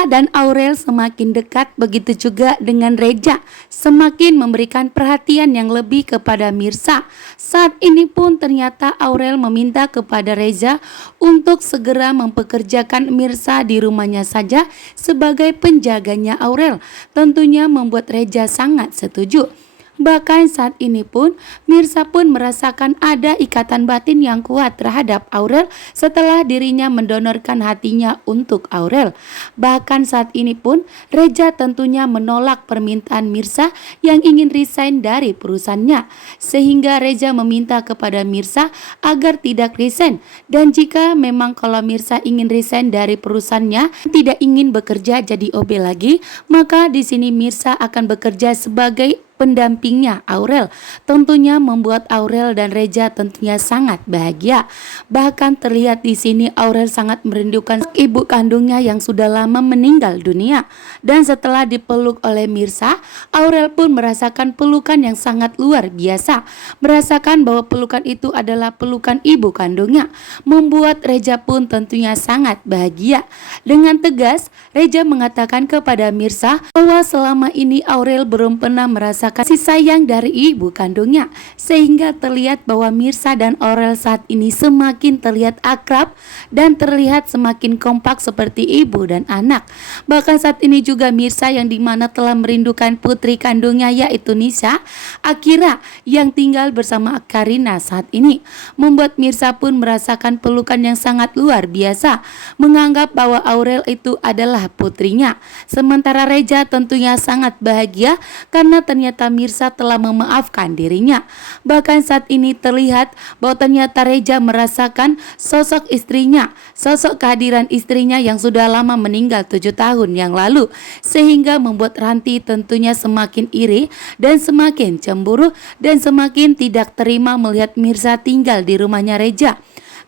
Mirsa dan Aurel semakin dekat, begitu juga dengan Reja, semakin memberikan perhatian yang lebih kepada Mirsa. Saat ini pun ternyata Aurel meminta kepada Reza untuk segera mempekerjakan Mirsa di rumahnya saja sebagai penjaganya Aurel. Tentunya membuat Reza sangat setuju. Bahkan saat ini pun Mirsa pun merasakan ada ikatan batin yang kuat terhadap Aurel setelah dirinya mendonorkan hatinya untuk Aurel. Bahkan saat ini pun Reza tentunya menolak permintaan Mirsa yang ingin resign dari perusahaannya, sehingga Reza meminta kepada Mirsa agar tidak resign, dan jika memang kalau Mirsa ingin resign dari perusahaannya, tidak ingin bekerja jadi OB lagi, maka di sini Mirsa akan bekerja sebagai pendampingnya Aurel. Tentunya membuat Aurel dan Reza tentunya sangat bahagia. Bahkan terlihat di sini Aurel sangat merindukan ibu kandungnya yang sudah lama meninggal dunia. Dan setelah dipeluk oleh Mirsa, Aurel pun merasakan pelukan yang sangat luar biasa. Merasakan bahwa pelukan itu adalah pelukan ibu kandungnya. Membuat Reza pun tentunya sangat bahagia. Dengan tegas, Reza mengatakan kepada Mirsa bahwa selama ini Aurel belum pernah merasakan kasih sayang dari ibu kandungnya, sehingga terlihat bahwa Mirsa dan Aurel saat ini semakin terlihat akrab dan terlihat semakin kompak seperti ibu dan anak. Bahkan saat ini juga Mirsa yang dimana telah merindukan putri kandungnya yaitu Nisa, Akira yang tinggal bersama Karina saat ini, membuat Mirsa pun merasakan pelukan yang sangat luar biasa, menganggap bahwa Aurel itu adalah putrinya. Sementara Reza tentunya sangat bahagia karena ternyata Mirsa telah memaafkan dirinya. Bahkan saat ini terlihat bahwa ternyata Reza merasakan sosok istrinya, sosok kehadiran istrinya yang sudah lama meninggal 7 tahun yang lalu, sehingga membuat Ranti tentunya semakin iri dan semakin cemburu dan semakin tidak terima melihat Mirsa tinggal di rumahnya Reza.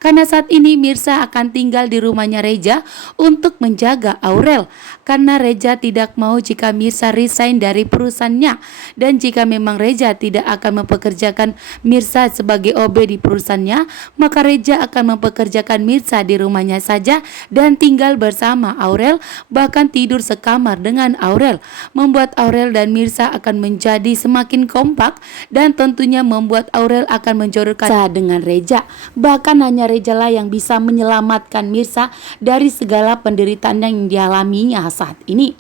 Karena saat ini Mirsa akan tinggal di rumahnya Reza untuk menjaga Aurel. Karena Reza tidak mau jika Mirsa resign dari perusahaannya. Dan jika memang Reza tidak akan mempekerjakan Mirsa sebagai OB di perusahaannya, maka Reza akan mempekerjakan Mirsa di rumahnya saja dan tinggal bersama Aurel, bahkan tidur sekamar dengan Aurel. Membuat Aurel dan Mirsa akan menjadi semakin kompak dan tentunya membuat Aurel akan menjodohkan dengan Reza. Bahkan hanya Reza lah yang bisa menyelamatkan Mirsa dari segala penderitaan yang dialaminya saat ini.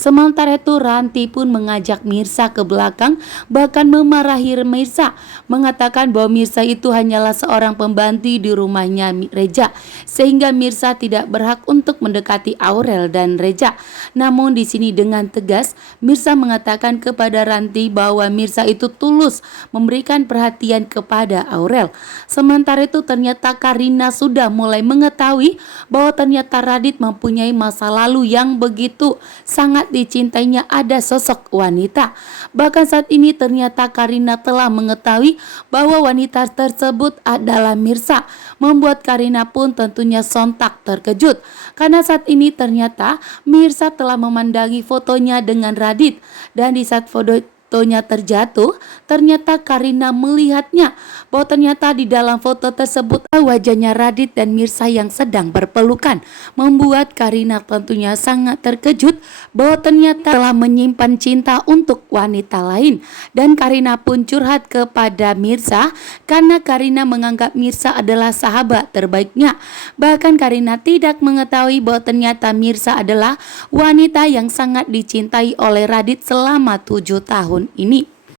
Sementara itu Ranti pun mengajak Mirsa ke belakang, bahkan memarahi Mirsa, mengatakan bahwa Mirsa itu hanyalah seorang pembantu di rumahnya Reza, sehingga Mirsa tidak berhak untuk mendekati Aurel dan Reza. Namun di sini dengan tegas Mirsa mengatakan kepada Ranti bahwa Mirsa itu tulus memberikan perhatian kepada Aurel. Sementara itu ternyata Karina sudah mulai mengetahui bahwa ternyata Radit mempunyai masa lalu yang begitu sangat dicintainya, ada sosok wanita. Bahkan saat ini ternyata Karina telah mengetahui bahwa wanita tersebut adalah Mirsa, membuat Karina pun tentunya sontak terkejut karena saat ini ternyata Mirsa telah memandangi fotonya dengan Radit, dan di saat fotonya terjatuh, ternyata Karina melihatnya bahwa ternyata di dalam foto tersebut wajahnya Radit dan Mirsa yang sedang berpelukan, membuat Karina tentunya sangat terkejut bahwa ternyata telah menyimpan cinta untuk wanita lain. Dan Karina pun curhat kepada Mirsa karena Karina menganggap Mirsa adalah sahabat terbaiknya. Bahkan Karina tidak mengetahui bahwa ternyata Mirsa adalah wanita yang sangat dicintai oleh Radit selama 7 tahun ini.